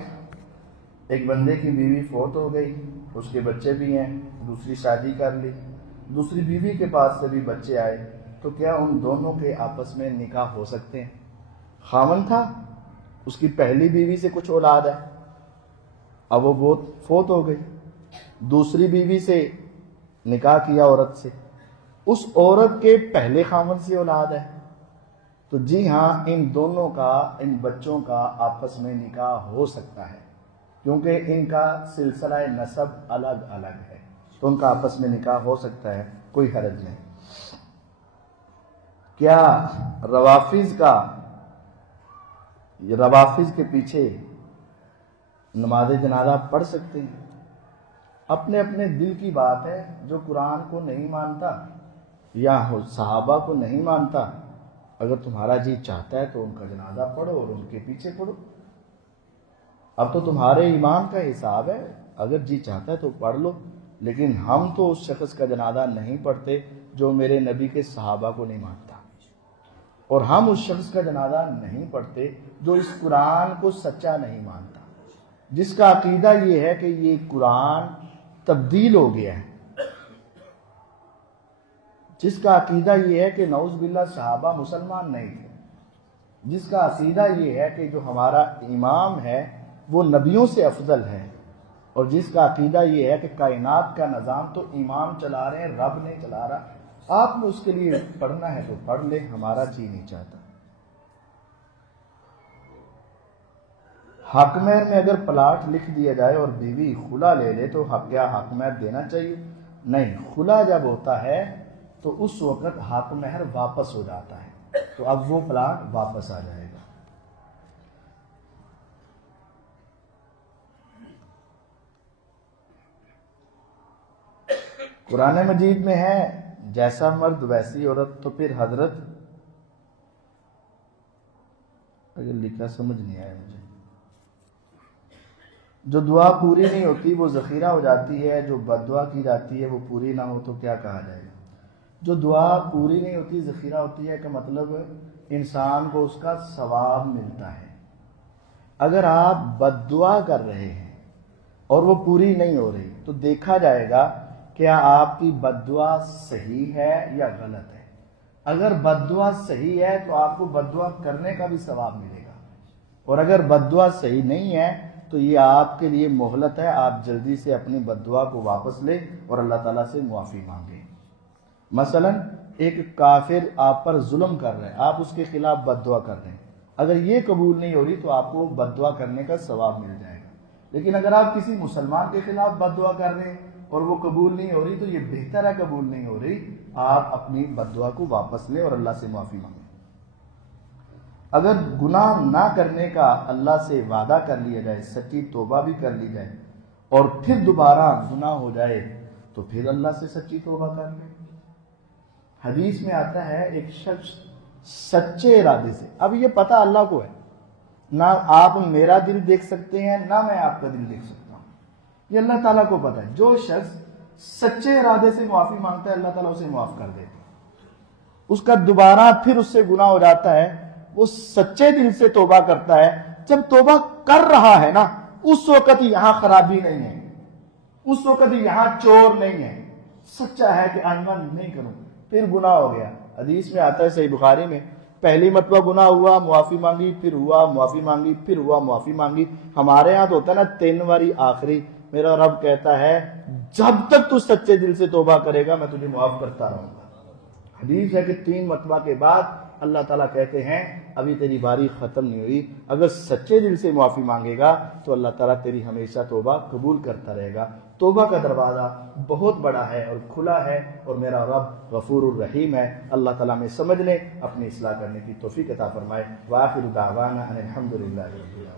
ایک بندے کی بیوی فوت ہو گئی، اس کے بچے بھی ہیں، دوسری شادی کر لی، دوسری بیوی کے پاس سے بھی بچے آئے، تو کیا ان دونوں کے آپس میں نکاح ہو سکتے ہیں؟ خاوند تھا، اس کی پہلی بیوی سے کچھ اولاد ہے، اب وہ فوت ہو گئی، دوسری بیوی سے نکاح کیا عورت سے، اس عورت کے پہلے خاوند سے اولاد ہے، تو جی ہاں ان دونوں کا، ان بچوں کا آپس میں نکاح ہو سکتا ہے، کیونکہ ان کا سلسلہ نسب الگ الگ ہے، تو ان کا آپس میں نکاح ہو سکتا ہے، کوئی حرج نہیں. کیا روافظ کے پیچھے نماز جنازہ پڑھ سکتے ہیں؟ اپنے اپنے دل کی بات ہے. جو قرآن کو نہیں مانتا یا صحابہ کو نہیں مانتا، اگر تمہارا جی چاہتا ہے تو ان کا جنازہ پڑھو اور ان کے پیچھے پڑھو. اب تو تمہارے ایمان کا حساب ہے، اگر جی چاہتا ہے تو پڑھ لو. لیکن ہم تو اس شخص کا جنازہ نہیں پڑھتے جو میرے نبی کے صحابہ کو نہیں مانتا، اور ہم اس شخص کا جنازہ نہیں پڑھتے جو اس قرآن کو سچا نہیں مانتا، جس کا عقیدہ یہ ہے کہ یہ قرآن تبدیل ہو گیا ہے، جس کا عقیدہ یہ ہے کہ نعوذ باللہ صحابہ مسلمان نہیں تھے، جس کا عقیدہ یہ ہے کہ جو ہمارا امام ہے وہ نبیوں سے افضل ہے، اور جس کا عقیدہ یہ ہے کہ کائنات کا نظام تو امام چلا رہے ہیں، رب نہیں چلا رہا، آپ نے اس کے لیے پڑھنا ہے تو پڑھ لے، ہمارا جی نہیں چاہتا۔ حق مہر میں اگر پلاٹ لکھ دیا جائے اور بیوی خلا لے لے تو کیا حق مہر دینا چاہیے؟ نہیں، خلا جب ہوتا ہے تو اس وقت حق مہر واپس ہو جاتا ہے، تو اب وہ پلاٹ واپس آ جائے گا۔ قرآن مجید میں ہے جیسا مرد ویسی عورت، تو پھر حضرت اگر لکھا سمجھ نہیں آیا مجھے، جو دعا پوری نہیں ہوتی وہ ذخیرہ ہو جاتی ہے، جو بد دعا کی جاتی ہے وہ پوری نہ ہو تو کیا کہا جائے گا؟ جو دعا پوری نہیں ہوتی ذخیرہ ہوتی ہے کہ مطلب انسان کو اس کا ثواب ملتا ہے۔ اگر آپ بد دعا کر رہے ہیں اور وہ پوری نہیں ہو رہی تو دیکھا جائے گا کیا آپ کی بد دعا صحیح ہے یا غلط ہے۔ اگر بد دعا صحیح ہے تو آپ کو بد دعا کرنے کا بھی ثواب ملے گا، اور اگر بد دعا صحیح نہیں ہے تو یہ آپ کے لیے مہلت ہے، آپ جلدی سے اپنی بد دعا کو واپس لیں اور اللہ تعالیٰ سے معافی مانگیں۔ مثلا ایک کافر آپ پر ظلم کر رہا ہے، آپ اس کے خلاف بد دعا کر رہے ہیں، اگر یہ قبول نہیں ہو رہی تو آپ کو بد دعا کرنے کا ثواب مل جائے گا۔ لیکن اگر آپ کسی مسلمان کے خلاف بد دعا کر رہے ہیں اور وہ قبول نہیں ہو رہی تو یہ بہتر ہے قبول نہیں ہو رہی، آپ اپنی بد دعا کو واپس لیں اور اللہ سے معافی مانگیں۔ اگر گناہ نہ کرنے کا اللہ سے وعدہ کر لیا جائے، سچی توبہ بھی کر لی جائے اور پھر دوبارہ گناہ ہو جائے تو پھر اللہ سے سچی توبہ کر لیں۔ حدیث میں آتا ہے ایک شخص سچے ارادے سے، اب یہ پتہ اللہ کو ہے، نہ آپ میرا دل دیکھ سکتے ہیں نہ میں آپ کا دل دیکھ سکتا ہوں، یہ اللہ تعالیٰ کو پتہ ہے۔ جو شخص سچے ارادے سے معافی مانگتا ہے اللہ تعالیٰ اسے معاف کر دیتے ہیں۔ اس کا دوبارہ پھر اس سے گناہ ہو جاتا ہے، وہ سچے دل سے توبہ کرتا ہے، جب توبہ کر رہا ہے نا اس وقت یہاں خرابی نہیں ہے، اس وقت یہاں چور نہیں ہے، سچا ہے کہ آئندہ نہیں کروں، پھر گناہ ہو گیا۔ حدیث میں آتا ہے صحیح بخاری میں، پہلی مرتبہ گناہ ہوا معافی مانگی، پھر ہوا معافی مانگی، پھر ہوا معافی مانگی۔ ہمارے ہاں تو ہوتا ہے نا 3 باری آخری، میرا رب کہتا ہے جب تک تو سچے دل سے توبہ کرے گا میں تجھے معاف کرتا رہوں گا۔ حدیث ہے کہ 3 مرتبہ کے بعد اللہ تعالیٰ کہتے ہیں ابھی تیری باری ختم نہیں ہوئی، اگر سچے دل سے معافی مانگے گا تو اللہ تعالیٰ تیری ہمیشہ توبہ قبول کرتا رہے گا۔ توبہ کا دروازہ بہت بڑا ہے اور کھلا ہے، اور میرا رب غفور الرحیم ہے۔ اللہ تعالیٰ میں سمجھنے اپنی اصلاح کرنے کی توفیق عطا فرمائے۔ وآخر دعوانا ان الحمد للہ رب العالمین۔